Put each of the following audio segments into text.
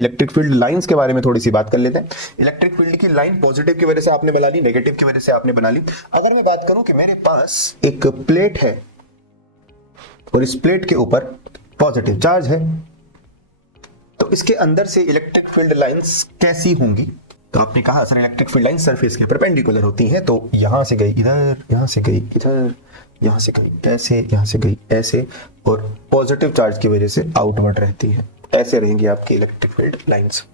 Electric field lines के बारे में थोड़ी सी बात कर लेते हैं। इलेक्ट्रिक फील्ड की लाइन पॉजिटिव की वजह से आपने बना ली, नेगेटिव की वजह से आपने बना ली। अगर मैं बात करूं कि मेरे पास एक प्लेट है और इस प्लेट के ऊपर पॉजिटिव चार्ज है, तो इसके अंदर से इलेक्ट्रिक फील्ड लाइंस कैसी होंगी? तो आपने कहा sir electric field line surface के परपेंडिकुलर होती हैं, तो यहां से गई इधर, यहां से गई इधर, यहां से गई ऐसे, यहां से गई ऐसे, और पॉजिटिव चार्ज की वजह से आउटवर्ड रहती है। ऐसे रहेंगी आपकी इलेक्ट्रिक फील्ड लाइंस।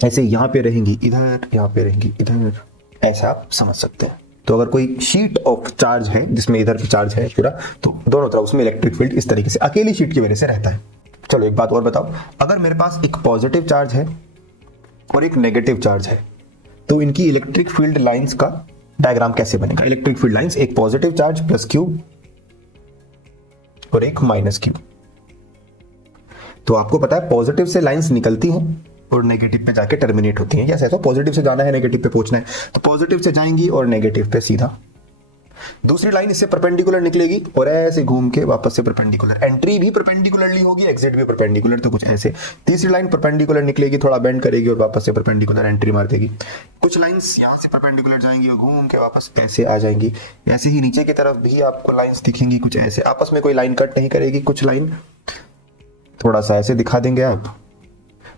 ऐसे यहां पे रहेंगी इधर, यहां पे रहेंगी इधर, ऐसा आप समझ सकते हैं। तो अगर कोई शीट ऑफ चार्ज है जिसमें इधर पे चार्ज है पूरा, तो दोनों तरफ उसमें इलेक्ट्रिक फील्ड इस तरीके से अकेली शीट की वजह से रहता है। चलो एक बात और बताओ, अगर मेरे पास एक पॉजिटिव चार्ज है और एक नेगेटिव चार्ज है, तो इनकी इलेक्ट्रिक फील्ड लाइंस का डायग्राम कैसे बनेगा? इलेक्ट्रिक फील्ड लाइंस, एक पॉजिटिव चार्ज प्लस क्यू और एक माइनस क्यू। तो आपको पता है पॉजिटिव से लाइंस निकलती हैं और नेगेटिव पे जाके टर्मिनेट होती हैं। जैसे तो पॉजिटिव से जाना है, नेगेटिव पे पहुंचना है, तो पॉजिटिव से जाएंगी और नेगेटिव पे सीधा। दूसरी लाइन इससे परपेंडिकुलर निकलेगी और ऐसे घूम के वापस से परपेंडिकुलर, एंट्री भी परपेंडिकुलरली होगी, एग्जिट भी परपेंडिकुलर, तो कुछ ऐसे। तीसरी लाइन परपेंडिकुलर निकलेगी, थोड़ा बेंड करेगी और वापस से परपेंडिकुलर एंट्री मार देगी। कुछ लाइंस यहां से परपेंडिकुलर जाएंगी और घूम के वापस ऐसे आ जाएंगी। ऐसे ही नीचे की तरफ भी आपको लाइंस दिखेंगी कुछ ऐसे, आपस में कोई लाइन कट नहीं करेगी, कुछ लाइन थोड़ा सा ऐसे दिखा देंगे आप।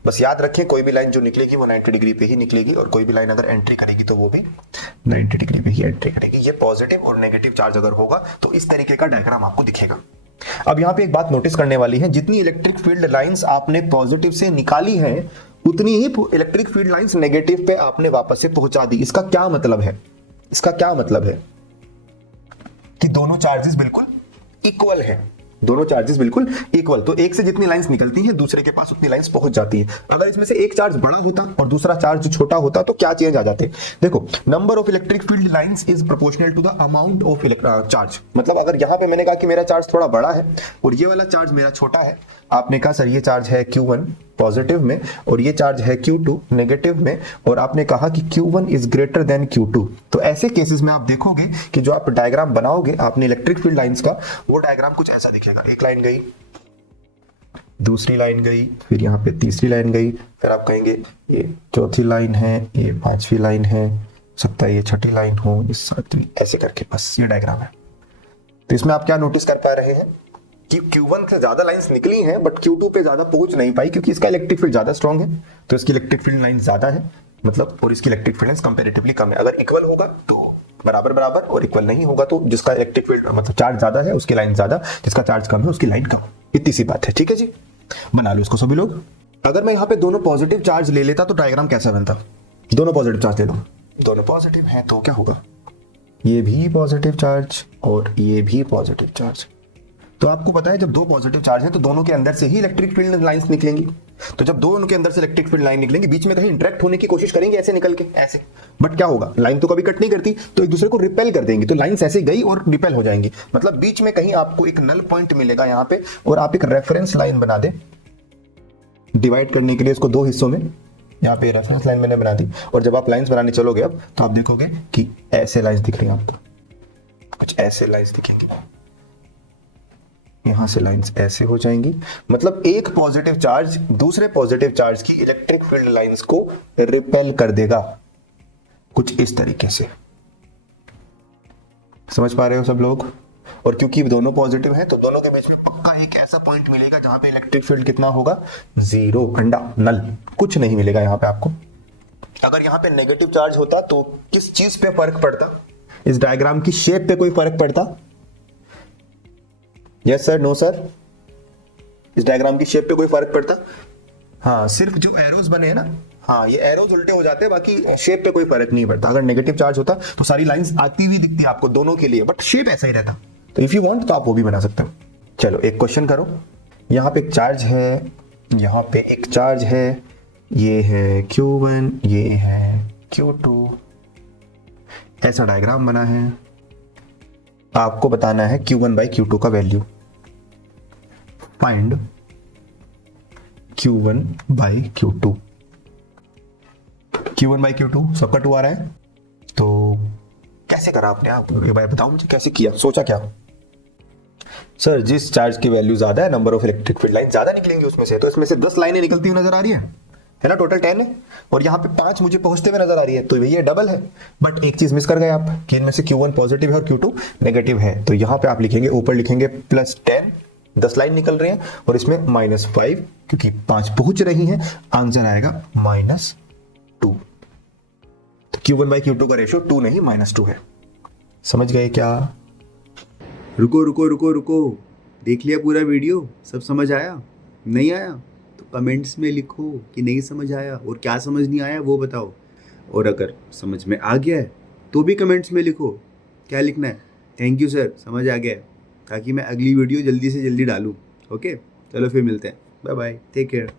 बस याद रखें कोई भी लाइन जो निकलेगी वो 90 डिग्री पे ही निकलेगी, और कोई भी लाइन अगर एंट्री करेगी तो वो भी 90 डिग्री पे ही एंट्री करेगी। ये पॉजिटिव और नेगेटिव चार्ज अगर होगा तो इस तरीके का डायग्राम आपको दिखेगा। अब यहाँ पे एक बात नोटिस करने वाली है, जितनी इलेक्ट्रिक फील्ड लाइंस आपने पॉजिटिव से निकाली है उतनी ही इलेक्ट्रिक फील्ड लाइंस नेगेटिव पे आपने वापस से पहुंचा दी। इसका क्या मतलब है? इसका क्या मतलब है कि दोनों चार्जेस बिल्कुल इक्वल है, दोनों चार्जेस बिल्कुल इक्वल। तो एक से जितनी लाइंस निकलती हैं दूसरे के पास उतनी लाइंस पहुंच जाती है। अगर इसमें से एक चार्ज बड़ा होता और दूसरा चार्ज छोटा होता तो क्या चेंज आ जाते? देखो, number of electric field lines is proportional to the amount of charge. मतलब अगर यहां पे मैंने कहा कि मेरा चार्ज थोड़ा बड़ा है और ये वाला चार्ज मेरा छोटा है, आपने कहा सर ये चार्ज है Q1 पॉजिटिव में और ये चार्ज है Q2 नेगेटिव में, और आपने कहा कि Q1 is greater than Q2, तो ऐसे केसेस में आप देखोगे कि जो आप डायग्राम बनाओगे आपने इलेक्ट्रिक फील्ड लाइंस का, वो डायग्राम कुछ ऐसा दिखेगा। एक लाइन गई, दूसरी लाइन गई, फिर यहाँ पे तीसरी लाइन गई, फिर आप कहेंगे ये चौथी लाइन है, ये पांचवी लाइन है, सकता है ये छठी लाइन हो, ये सातवीं, ऐसे करके बस ये डायग्राम है। तो इसमें आप क्या नोटिस कर पा रहे हैं कि Q1 से ज्यादा लाइंस निकली हैं बट Q2 पे ज्यादा पहुंच नहीं पाई क्योंकि इसका इलेक्ट्रिक फील्ड ज्यादा स्ट्रांग है, तो इसकी इलेक्ट्रिक फील्ड लाइन ज्यादा है मतलब, और इसकी इलेक्ट्रिक फील्ड लाइंस कंपैरेटिवली कम है। अगर इक्वल होगा तो बराबर बराबर, और इक्वल नहीं होगा तो जिसका इलेक्ट्रिक फील्ड मतलब चार्ज ज्यादा है उसकी लाइन ज्यादा, जिसका चार्ज कम है उसकी लाइन कम। इतनी सी बात है, ठीक है जी, बना लो इसको सभी लोग। अगर मैं यहाँ पे दोनों पॉजिटिव चार्ज ले लेता तो डायग्राम कैसा बनता? दोनों पॉजिटिव चार्ज ले लो, दोनों पॉजिटिव है तो क्या होगा? ये भी पॉजिटिव चार्ज और ये भी पॉजिटिव चार्ज। तो आपको पता है जब दो पॉजिटिव चार्ज है तो दोनों के अंदर से ही इलेक्ट्रिक फील्ड लाइंस निकलेंगी। तो जब दोनों के अंदर से इलेक्ट्रिक फील्ड लाइन निकलेंगी, बीच में कहीं इंटरेक्ट होने की कोशिश करेंगे ऐसे निकल के ऐसे, बट क्या होगा? लाइन तो कभी कट नहीं करती, तो एक दूसरे को रिपेल कर देंगी, तो लाइंस ऐसे गई और रिपेल हो जाएंगी। मतलब बीच में कहीं आपको एक नल पॉइंट मिलेगा यहाँ पे, और आप एक रेफरेंस लाइन बना दे डिवाइड करने के लिए इसको दो हिस्सों में। यहाँ पे रेफरेंस लाइन मैंने बना दी, और जब आप लाइंस बनाने चलोगे अब तो आप देखोगे कि ऐसे लाइंस दिख रही हैं आपको, कुछ ऐसे लाइंस दिखेंगे, यहां से लाइंस ऐसे हो जाएंगी। मतलब एक पॉजिटिव चार्ज दूसरे पॉजिटिव चार्ज की इलेक्ट्रिक फील्ड लाइंस को रिपेल कर देगा, कुछ इस तरीके से। समझ पा रहे हो सब लोग? और क्योंकि दोनों पॉजिटिव हैं तो दोनों के बीच में पक्का एक ऐसा पॉइंट मिलेगा जहां पे इलेक्ट्रिक फील्ड कितना होगा? जीरो, अंडा, नल, कुछ नहीं मिलेगा यहां पे आपको। अगर यहां पे नेगेटिव चार्ज होता तो किस चीज पे फर्क पड़ता? इस डायग्राम की शेप पे कोई फर्क पड़ता? Yes sir, no sir? इस डायग्राम की शेप पे कोई फर्क पड़ता? हाँ, सिर्फ जो एरोज बने हैं ना, हाँ ये एरोज उल्टे हो जाते हैं, बाकी शेप पे कोई फर्क नहीं पड़ता। अगर नेगेटिव चार्ज होता तो सारी लाइंस आती हुई दिखती है आपको दोनों के लिए, बट शेप ऐसा ही रहता। तो इफ यू वांट तो आप वो भी बना सकते हो। चलो एक क्वेश्चन करो, यहाँ पे एक चार्ज है, यहाँ पे एक चार्ज है, ये है Q1, ये है Q2, ऐसा डायग्राम बना है। आपको बताना है Q1 बाई Q2 का value. Find Q1 by Q2। Q1 by Q2 सबका 2 आ रहा है, तो कैसे करा आपने? आप एक बार बताओ मुझे कैसे किया, सोचा क्या? सर जिस चार्ज की वैल्यू ज्यादा है number of electric field line ज्यादा निकलेंगी उसमें से, तो इसमें से 10 लाइनें निकलती हुई नजर आ रही है ना, टोटल 10 है, और यहाँ पे 5 मुझे पहुंचते हुए नजर आ रही है, तो ये डबल है। बट एक चीज मिस कर गए आप कि इनमें से Q1 पॉजिटिव है और Q2 नेगेटिव है, तो यहाँ पे आप लिखेंगे, ऊपर लिखेंगे +10, 10 लाइन निकल रही है, और इसमें -5 क्योंकि 5 पहुंच रही हैं, आंसर आएगा -2। तो Q1/Q2 का रेशियो 2 नहीं -2 है। समझ गए क्या? रुको रुको रुको रुको, देख लिया पूरा वीडियो? सब समझ आया? नहीं आया तो कमेंट्स में लिखो कि नहीं समझ आया, और क्या समझ नहीं आया वो बताओ। और अगर समझ में आ गया है तो भी कमेंट्स में लिखो। क्या लिखना है? थैंक यू सर, समझ आ गया है, ताकि मैं अगली वीडियो जल्दी से जल्दी डालूँ। ओके, चलो फिर मिलते हैं। Bye bye, take care.